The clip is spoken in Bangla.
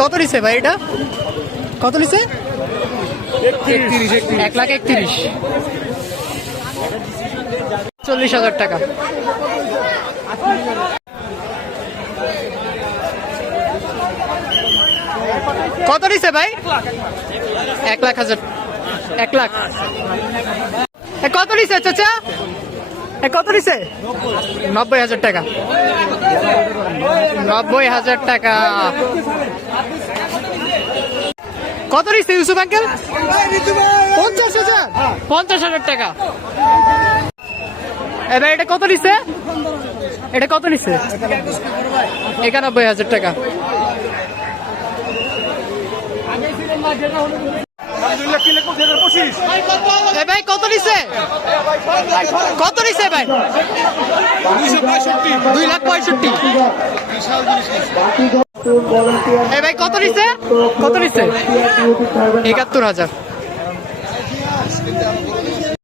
কত নিছে ভাই এটা? কত নিছে? 1,31,000। 40,000 টাকা। কত নিছে ভাই? 1,00,000। 1,00,000। কত নিছে চাচা? কত নিছে? 90,000 টাকা। 90,000 টাকা। কত নিচ্ছে ইউসুফ আঙ্কেল? 50,000। 50,000 টাকা। এবার এটা কত নিচ্ছে? এটা কত নিচ্ছে? 91,000 টাকা। ভাই কত নিচ্ছে? কত নিচ্ছে ভাই? 2,65,000। ভাই কত নিচ্ছে? কত নিচ্ছে? 71,000।